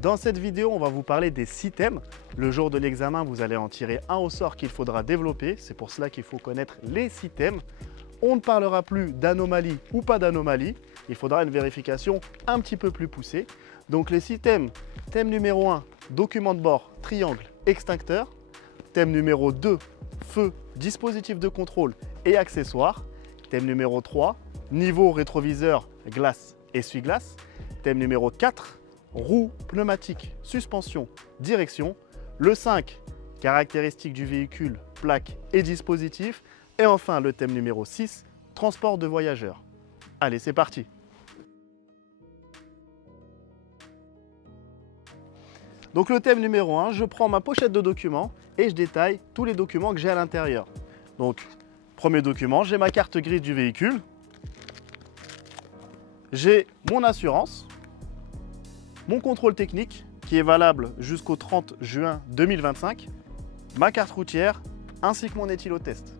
Dans cette vidéo, on va vous parler des 6 thèmes. Le jour de l'examen, vous allez en tirer un au sort qu'il faudra développer. C'est pour cela qu'il faut connaître les 6 thèmes. On ne parlera plus d'anomalie ou pas d'anomalie. Il faudra une vérification un petit peu plus poussée. Donc les 6 thèmes. Thème numéro 1, document de bord, triangle, extincteur. Thème numéro 2, feu, dispositif de contrôle et accessoires. Thème numéro 3, niveau rétroviseur, glace, essuie-glace. Thème numéro 4, roue, pneumatique, suspension, direction. Le 5, caractéristiques du véhicule, plaque et dispositif. Et enfin, le thème numéro 6, transport de voyageurs. Allez, c'est parti! Donc le thème numéro 1, je prends ma pochette de documents et je détaille tous les documents que j'ai à l'intérieur. Donc, premier document, j'ai ma carte grise du véhicule. J'ai mon assurance, mon contrôle technique qui est valable jusqu'au 30 juin 2025, ma carte routière ainsi que mon éthylotest.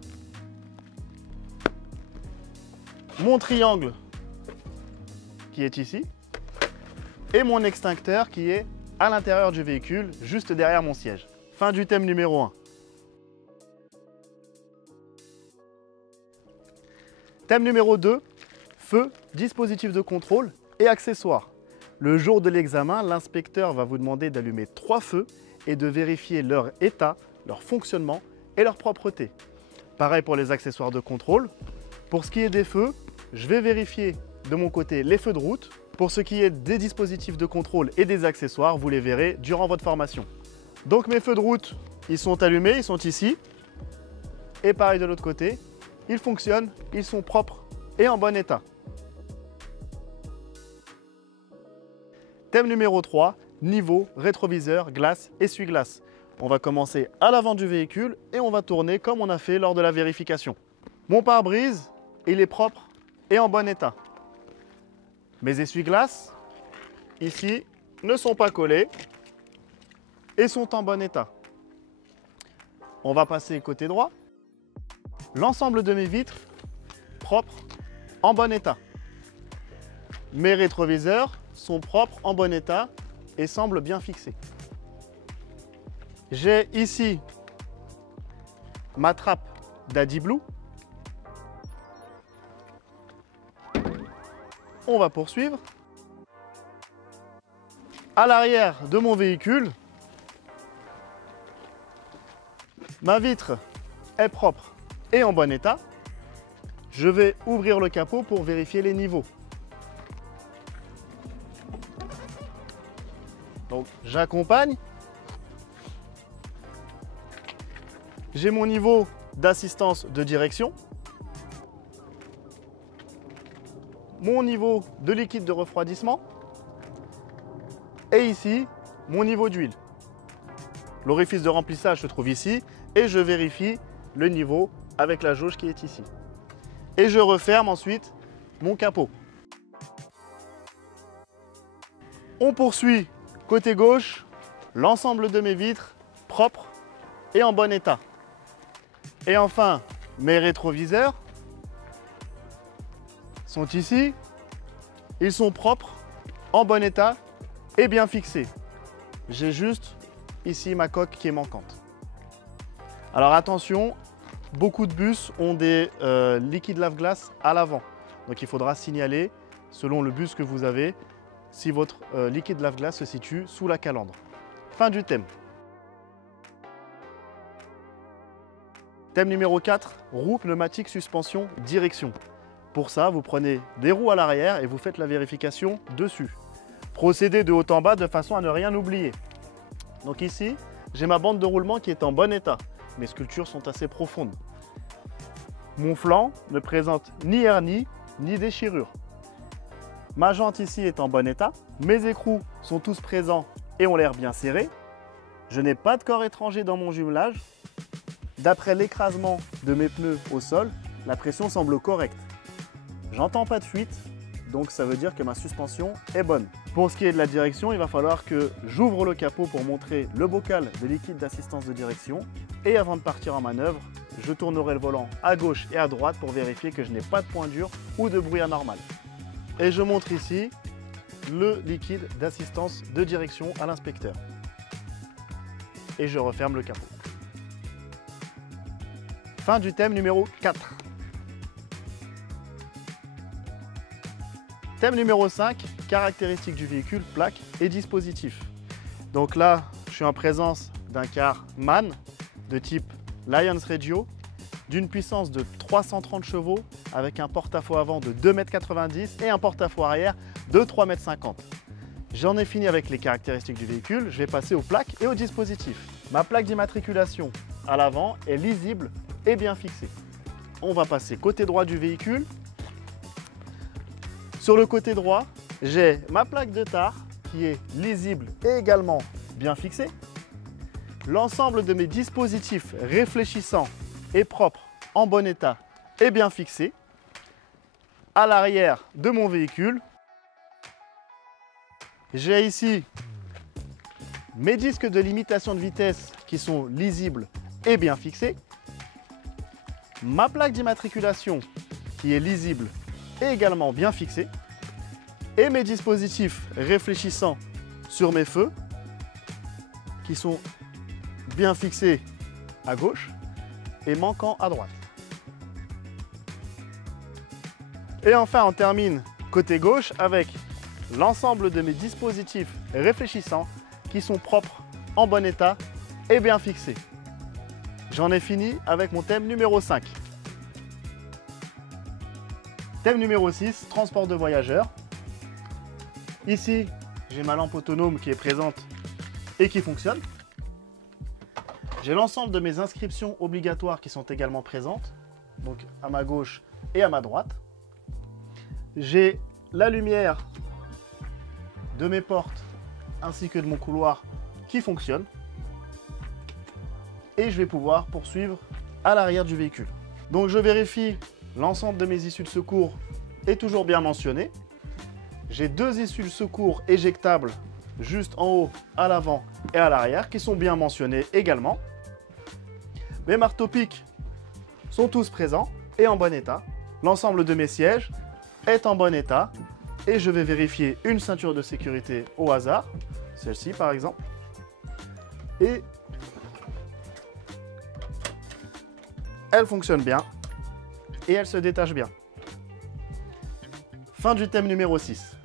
Mon triangle qui est ici et mon extincteur qui est à l'intérieur du véhicule, juste derrière mon siège. Fin du thème numéro 1. Thème numéro 2, feu, dispositif de contrôle et accessoires. Le jour de l'examen, l'inspecteur va vous demander d'allumer 3 feux et de vérifier leur état, leur fonctionnement et leur propreté. Pareil pour les accessoires de contrôle. Pour ce qui est des feux, je vais vérifier de mon côté les feux de route. Pour ce qui est des dispositifs de contrôle et des accessoires, vous les verrez durant votre formation. Donc mes feux de route, ils sont allumés, ils sont ici. Et pareil de l'autre côté, ils fonctionnent, ils sont propres et en bon état. Thème numéro 3, niveau, rétroviseur, glace, essuie-glace. On va commencer à l'avant du véhicule et on va tourner comme on a fait lors de la vérification. Mon pare-brise, il est propre et en bon état. Mes essuie-glaces, ici, ne sont pas collés et sont en bon état. On va passer côté droit. L'ensemble de mes vitres, propres, en bon état. Mes rétroviseurs sont propres, en bon état et semblent bien fixés. J'ai ici ma trappe Daddy Blue. On va poursuivre. À l'arrière de mon véhicule, ma vitre est propre et en bon état. Je vais ouvrir le capot pour vérifier les niveaux. Donc j'accompagne. J'ai mon niveau d'assistance de direction. Mon niveau de liquide de refroidissement et ici mon niveau d'huile. L'orifice de remplissage se trouve ici et je vérifie le niveau avec la jauge qui est ici. Et je referme ensuite mon capot. On poursuit côté gauche, l'ensemble de mes vitres propres et en bon état. Et enfin, mes rétroviseurs sont ici, ils sont propres, en bon état et bien fixés. J'ai juste ici ma coque qui est manquante. Alors attention, beaucoup de bus ont des liquides lave-glace à l'avant. Donc il faudra signaler, selon le bus que vous avez, si votre liquide lave-glace se situe sous la calandre. Fin du thème. Thème numéro 4, roue, pneumatique, suspension, direction. Pour ça, vous prenez des roues à l'arrière et vous faites la vérification dessus. Procédez de haut en bas de façon à ne rien oublier. Donc ici, j'ai ma bande de roulement qui est en bon état. Mes sculptures sont assez profondes. Mon flanc ne présente ni hernie ni déchirure. Ma jante ici est en bon état. Mes écrous sont tous présents et ont l'air bien serrés. Je n'ai pas de corps étranger dans mon jumelage. D'après l'écrasement de mes pneus au sol, la pression semble correcte. J'entends pas de fuite, donc ça veut dire que ma suspension est bonne. Pour ce qui est de la direction, il va falloir que j'ouvre le capot pour montrer le bocal de liquide d'assistance de direction. Et avant de partir en manœuvre, je tournerai le volant à gauche et à droite pour vérifier que je n'ai pas de point dur ou de bruit anormal. Et je montre ici le liquide d'assistance de direction à l'inspecteur. Et je referme le capot. Fin du thème numéro 4. Thème numéro 5, caractéristiques du véhicule, plaques et dispositifs. Donc là, je suis en présence d'un car MAN de type Lions Regio, d'une puissance de 330 chevaux avec un porte-à-faux avant de 2,90 m et un porte-à-faux arrière de 3,50 m. J'en ai fini avec les caractéristiques du véhicule, je vais passer aux plaques et aux dispositifs. Ma plaque d'immatriculation à l'avant est lisible et bien fixée. On va passer côté droit du véhicule. Sur le côté droit, j'ai ma plaque de tare qui est lisible et également bien fixée. L'ensemble de mes dispositifs réfléchissants et propres en bon état est bien fixé. À l'arrière de mon véhicule, j'ai ici mes disques de limitation de vitesse qui sont lisibles et bien fixés. Ma plaque d'immatriculation qui est lisible et également bien fixée. Et mes dispositifs réfléchissants sur mes feux qui sont bien fixés à gauche et manquants à droite. Et enfin, on termine côté gauche avec l'ensemble de mes dispositifs réfléchissants qui sont propres, en bon état et bien fixés. J'en ai fini avec mon thème numéro 5. Thème numéro 6, transport de voyageurs. Ici, j'ai ma lampe autonome qui est présente et qui fonctionne. J'ai l'ensemble de mes inscriptions obligatoires qui sont également présentes, donc à ma gauche et à ma droite. J'ai la lumière de mes portes ainsi que de mon couloir qui fonctionne. Et je vais pouvoir poursuivre à l'arrière du véhicule. Donc je vérifie l'ensemble de mes issues de secours est toujours bien mentionné. J'ai deux issues de secours éjectables juste en haut, à l'avant et à l'arrière qui sont bien mentionnés également. Mes marteaux-pics sont tous présents et en bon état. L'ensemble de mes sièges est en bon état et je vais vérifier une ceinture de sécurité au hasard, celle-ci par exemple. Et elle fonctionne bien et elle se détache bien. Fin du thème numéro 6.